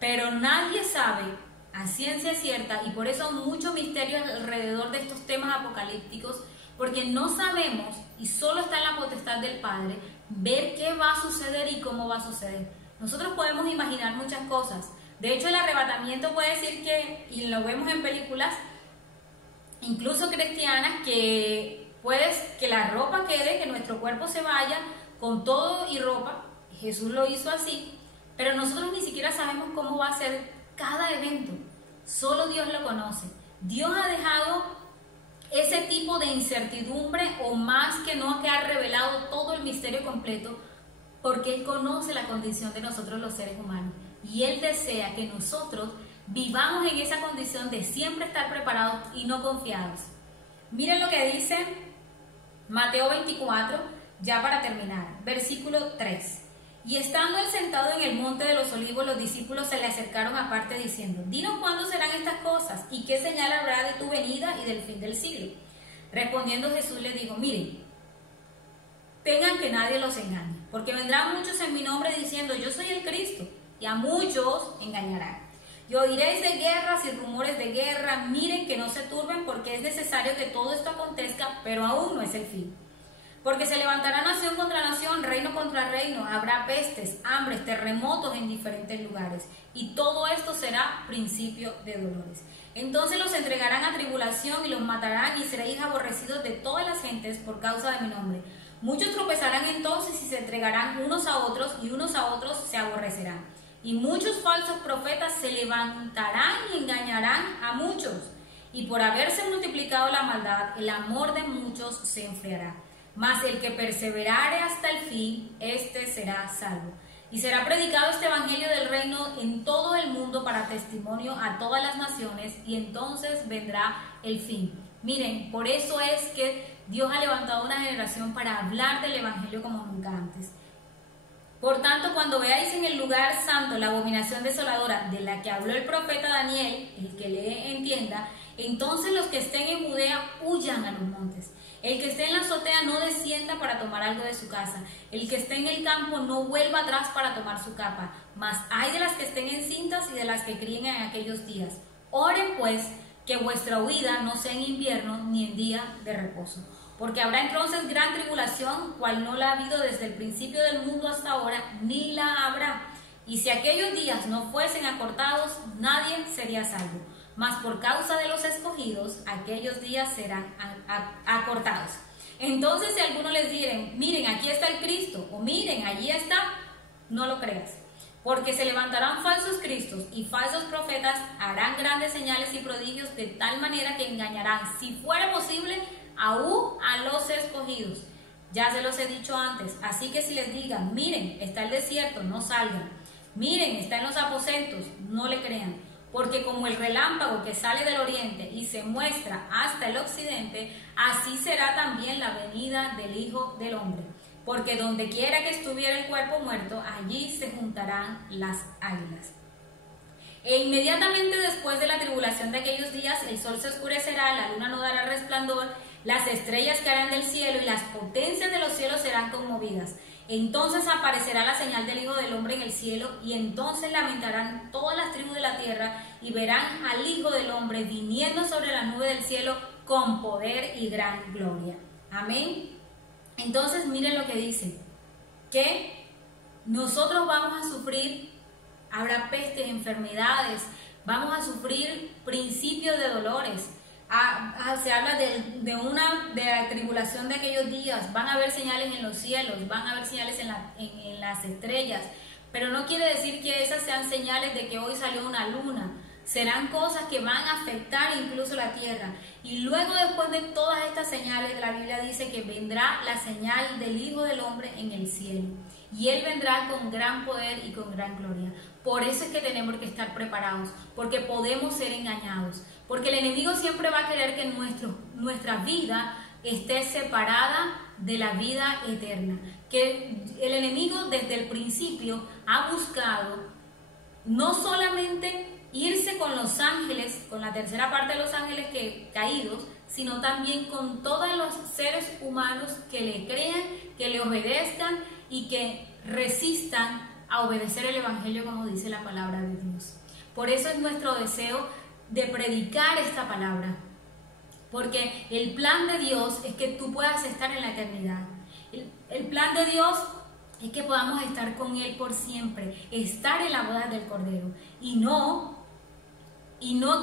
Pero nadie sabe a ciencia cierta, y por eso hay mucho misterio alrededor de estos temas apocalípticos, porque no sabemos, y solo está en la potestad del Padre, ver qué va a suceder y cómo va a suceder. Nosotros podemos imaginar muchas cosas. De hecho, el arrebatamiento puede decir que, y lo vemos en películas, incluso cristianas, que la ropa quede, que nuestro cuerpo se vaya con todo y ropa. Jesús lo hizo así. Pero nosotros ni siquiera sabemos cómo va a ser cada evento. Solo Dios lo conoce. Dios ha dejado ese tipo de incertidumbre, o más que no, que ha revelado todo el misterio completo, porque Él conoce la condición de nosotros los seres humanos. Y Él desea que nosotros vivamos en esa condición de siempre estar preparados y no confiados. Miren lo que dice Mateo 24, ya para terminar, versículo 3. Y estando él sentado en el monte de los olivos, los discípulos se le acercaron aparte diciendo: dinos cuándo serán estas cosas, y qué señal habrá de tu venida y del fin del siglo. Respondiendo Jesús les dijo: miren, tengan que nadie los engañe, porque vendrán muchos en mi nombre diciendo: yo soy el Cristo, y a muchos engañarán. Y oiréis de guerras y rumores de guerra. Miren que no se turben, porque es necesario que todo esto acontezca, pero aún no es el fin. Porque se levantará nación contra nación, reino contra reino, habrá pestes, hambres, terremotos en diferentes lugares, y todo esto será principio de dolores. Entonces los entregarán a tribulación y los matarán y seréis aborrecidos de todas las gentes por causa de mi nombre. Muchos tropezarán entonces y se entregarán unos a otros y unos a otros se aborrecerán. Y muchos falsos profetas se levantarán y engañarán a muchos. Y por haberse multiplicado la maldad, el amor de muchos se enfriará. Mas el que perseverare hasta el fin, éste será salvo. Y será predicado este evangelio del reino en todo el mundo para testimonio a todas las naciones, y entonces vendrá el fin. Miren, por eso es que Dios ha levantado una generación para hablar del evangelio como nunca antes. Por tanto, cuando veáis en el lugar santo la abominación desoladora de la que habló el profeta Daniel, el que le entienda, entonces los que estén en Judea huyan a los montes. El que esté en la azotea no descienda para tomar algo de su casa. El que esté en el campo no vuelva atrás para tomar su capa. Mas hay de las que estén encintas y de las que críen en aquellos días. Oren pues que vuestra huida no sea en invierno ni en día de reposo. Porque habrá entonces gran tribulación, cual no la ha habido desde el principio del mundo hasta ahora, ni la habrá. Y si aquellos días no fuesen acortados, nadie sería salvo. Mas por causa de los escogidos, aquellos días serán acortados. Entonces si alguno les dieren, miren, aquí está el Cristo, o miren, allí está, no lo creas. Porque se levantarán falsos cristos y falsos profetas, harán grandes señales y prodigios de tal manera que engañarán, si fuera posible, aún a los escogidos. Ya se los he dicho antes, así que si les digan, miren, está el desierto, no salgan. Miren, está en los aposentos, no le crean. Porque como el relámpago que sale del oriente y se muestra hasta el occidente, así será también la venida del Hijo del Hombre. Porque donde quiera que estuviera el cuerpo muerto, allí se juntarán las águilas. E inmediatamente después de la tribulación de aquellos días, el sol se oscurecerá, la luna no dará resplandor, las estrellas caerán del cielo y las potencias de los cielos serán conmovidas. Entonces aparecerá la señal del Hijo del Hombre en el cielo, y entonces lamentarán todas las tribus de la tierra y verán al Hijo del Hombre viniendo sobre la nube del cielo con poder y gran gloria. Amén. Entonces miren lo que dice, que nosotros vamos a sufrir, habrá pestes, enfermedades, vamos a sufrir principios de dolores. Se habla de la tribulación de aquellos días, van a haber señales en los cielos, van a haber señales en las estrellas, pero no quiere decir que esas sean señales de que hoy salió una luna. Serán cosas que van a afectar incluso la tierra. Y luego, después de todas estas señales, la Biblia dice que vendrá la señal del Hijo del Hombre en el cielo. Y Él vendrá con gran poder y con gran gloria. Por eso es que tenemos que estar preparados, porque podemos ser engañados. Porque el enemigo siempre va a querer que nuestra vida esté separada de la vida eterna. Que el enemigo desde el principio ha buscado no solamente irse con los ángeles, con la tercera parte de los ángeles caídos, sino también con todos los seres humanos que le crean, que le obedezcan y que resistan a obedecer el evangelio como dice la palabra de Dios. Por eso es nuestro deseo de predicar esta palabra, porque el plan de Dios es que tú puedas estar en la eternidad. El plan de Dios es que podamos estar con Él por siempre, estar en la boda del Cordero, y no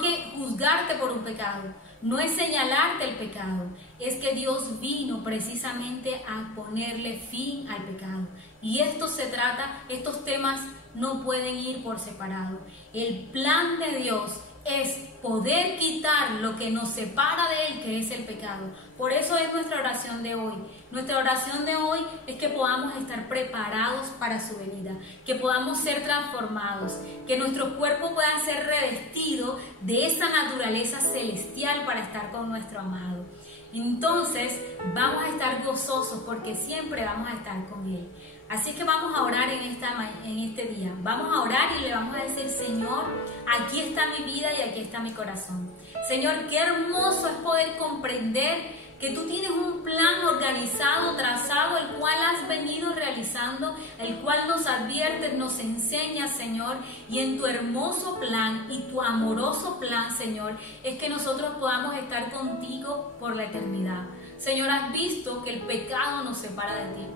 que juzgarte por un pecado, no es señalarte el pecado, es que Dios vino precisamente a ponerle fin al pecado. Y esto se trata, estos temas no pueden ir por separado. El plan de Dios es poder quitar lo que nos separa de Él, que es el pecado. Por eso es nuestra oración de hoy. Nuestra oración de hoy es que podamos estar preparados para su venida, que podamos ser transformados, que nuestros cuerpos puedan ser revestidos de esa naturaleza celestial para estar con nuestro amado. Entonces vamos a estar gozosos porque siempre vamos a estar con Él. Así que vamos a orar en este día. Vamos a orar y le vamos a decir: Señor, aquí está mi vida y aquí está mi corazón. Señor, qué hermoso es poder comprender que tú tienes un plan organizado, trazado, el cual has venido realizando, el cual nos adviertes, nos enseñas, Señor, y en tu hermoso plan y tu amoroso plan, Señor, es que nosotros podamos estar contigo por la eternidad. Señor, has visto que el pecado nos separa de ti.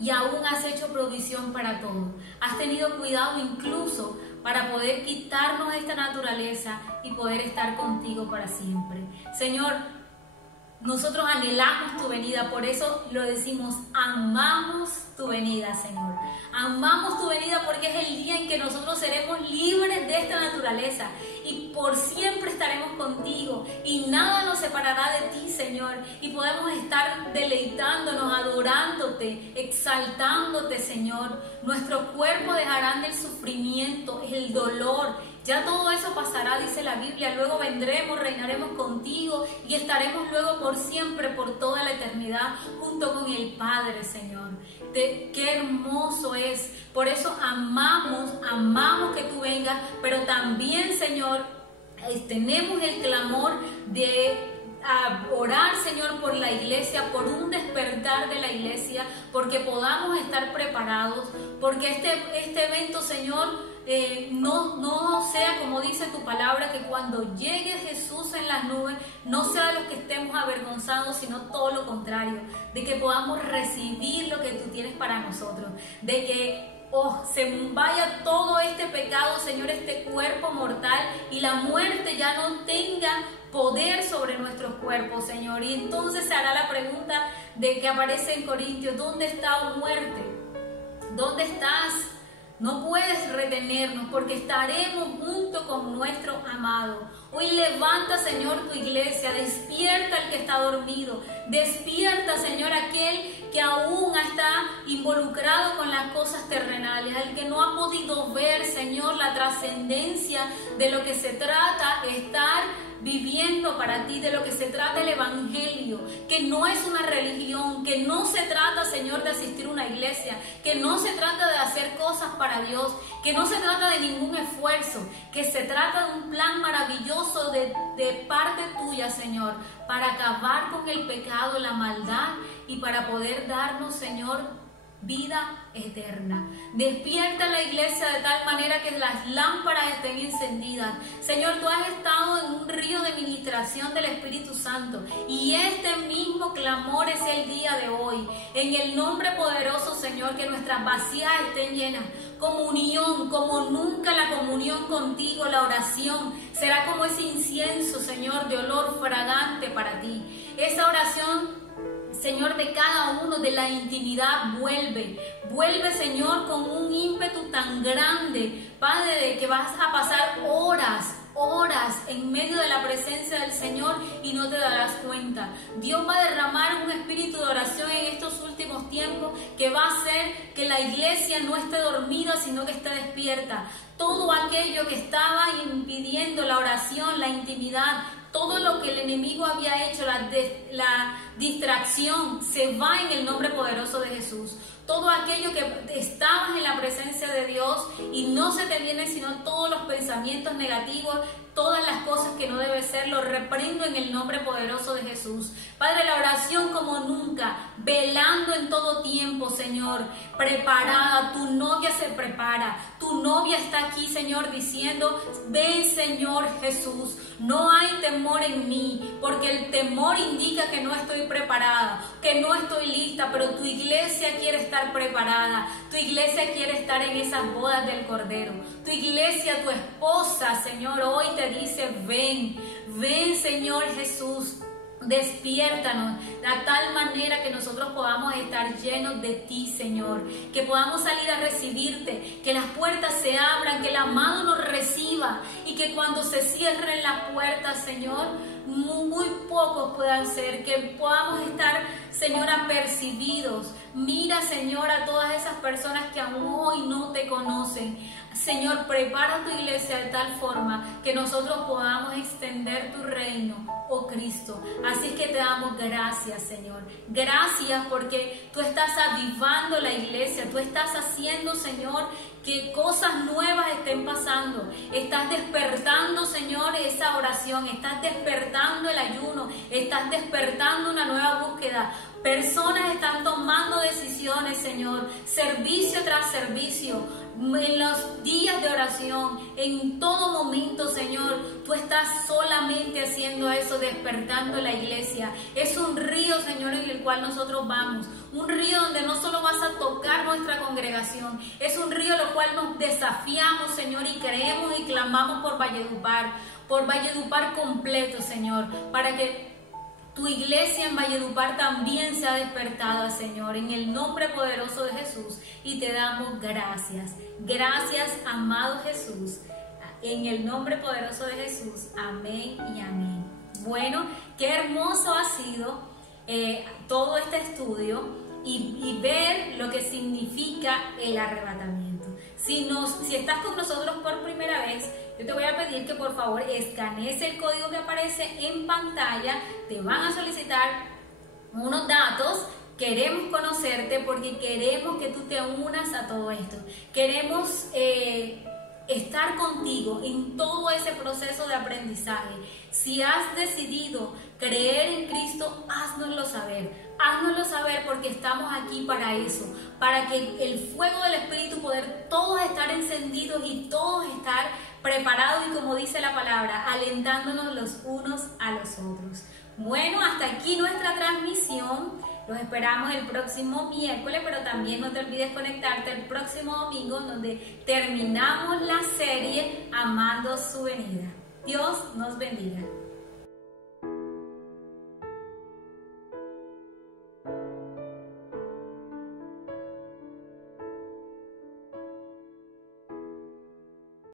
Y aún has hecho provisión para todo. Has tenido cuidado incluso para poder quitarnos esta naturaleza y poder estar contigo para siempre. Señor, nosotros anhelamos tu venida, por eso lo decimos, amamos tu venida, Señor. Amamos tu venida porque es el día en que nosotros seremos libres de esta naturaleza y por siempre estaremos contigo y nada nos separará de ti, Señor, y podemos estar deleitándonos, adorándote, exaltándote, Señor. Nuestro cuerpo dejarán el sufrimiento, el dolor. Ya todo eso pasará, dice la Biblia, luego vendremos, reinaremos contigo y estaremos luego por siempre, por toda la eternidad, junto con el Padre, Señor. Qué hermoso es, por eso amamos que tú vengas, pero también, Señor, tenemos el clamor de orar, Señor, por la iglesia, por un despertar de la iglesia, porque podamos estar preparados, porque este evento, Señor, no sea como dice tu palabra, que cuando llegue Jesús en las nubes no sea de los que estemos avergonzados, sino todo lo contrario, de que podamos recibir lo que tú tienes para nosotros, de que se vaya todo este pecado, Señor, este cuerpo mortal, y la muerte ya no tenga poder sobre nuestros cuerpos, Señor. Y entonces se hará la pregunta de que aparece en Corintios: ¿dónde está, oh muerte? ¿Dónde estás? No puedes retenernos, porque estaremos junto con nuestro amado. Hoy levanta, Señor, tu iglesia, despierta al que está dormido, despierta, Señor, aquel que aún está involucrado con las cosas terrenales, al que no ha podido ver, Señor, la trascendencia de lo que se trata estar viviendo para ti, de lo que se trata el evangelio, que no es una religión, que no se trata, Señor, de asistir a una iglesia, que no se trata de hacer cosas para Dios, que no se trata de ningún esfuerzo, que se trata de un plan maravilloso de parte tuya, Señor, para acabar con el pecado, la maldad, y para poder darnos, Señor, vida eterna. Despierta la iglesia de tal manera que las lámparas estén encendidas. Señor, tú has estado en un río de ministración del Espíritu Santo, y este mismo clamor es el día de hoy. En el nombre poderoso, Señor, que nuestras vasijas estén llenas. Comunión, como nunca la comunión contigo, la oración será como ese incienso, Señor, de olor fragante para ti. Esa oración, Señor, de cada uno, de la intimidad, vuelve, Señor, con un ímpetu tan grande, Padre, de que vas a pasar horas en medio de la presencia del Señor y no te darás cuenta. Dios va a derramar un espíritu de oración en estos últimos tiempos que va a hacer que la iglesia no esté dormida, sino que esté despierta. Todo aquello que estaba impidiendo la oración, la intimidad, todo lo que el enemigo había hecho, la distracción, se va en el nombre poderoso de Jesús. Todo aquello que estabas en la presencia de Dios y no se te viene sino todos los pensamientos negativos, todas las cosas que no debe ser, lo reprendo en el nombre poderoso de Jesús. Padre, la oración como nunca, velando en todo tiempo, Señor, preparada. Tu novia se prepara, tu novia está aquí, Señor, diciendo: ven, Señor Jesús, no hay temor en mí, porque el temor indica que no estoy preparada, que no estoy lista, pero tu iglesia quiere estar preparada, tu iglesia quiere estar en esas bodas del Cordero, tu iglesia, tu esposa, Señor, hoy te dice: ven, Señor Jesús, despiértanos de tal manera que nosotros podamos estar llenos de ti, Señor, que podamos salir a recibirte, que las puertas se abran, que el amado nos reciba, y que cuando se cierren las puertas, Señor, muy pocos puedan ser, que podamos estar, Señor, apercibidos. Mira, Señor, a todas esas personas que aún hoy no te conocen. Señor, prepara tu iglesia de tal forma que nosotros podamos extender tu reino, oh Cristo. Así que te damos gracias, Señor. Gracias porque tú estás avivando la iglesia, tú estás haciendo, Señor, que cosas nuevas estén pasando. Estás despertando, Señor, esa oración, estás despertando el ayuno, estás despertando una nueva búsqueda. Personas están tomando decisiones, Señor, servicio tras servicio, en los días de oración, en todo momento, Señor, tú estás solamente haciendo eso, despertando la iglesia. Es un río, Señor, en el cual nosotros vamos. Un río donde no solo vas a tocar nuestra congregación, es un río en el cual nos desafiamos, Señor, y creemos y clamamos por Valledupar completo, Señor, para que tu iglesia en Valledupar también sea despertada, Señor, en el nombre poderoso de Jesús. Y te damos gracias. Gracias, amado Jesús. En el nombre poderoso de Jesús. Amén y amén. Bueno, qué hermoso ha sido todo este estudio y ver lo que significa el arrebatamiento. Si estás con nosotros por primera vez, yo te voy a pedir que por favor escanees el código que aparece en pantalla. Te van a solicitar unos datos. Queremos conocerte porque queremos que tú te unas a todo esto. Queremos estar contigo en todo ese proceso de aprendizaje. Si has decidido creer en Cristo, háznoslo saber. Háznoslo saber porque estamos aquí para eso, para que el fuego del Espíritu, poder todos estar encendidos y todos estar preparados y, como dice la palabra, alentándonos los unos a los otros. Bueno, hasta aquí nuestra transmisión. Los esperamos el próximo miércoles, pero también no te olvides conectarte el próximo domingo, donde terminamos la serie Amando su venida. Dios nos bendiga.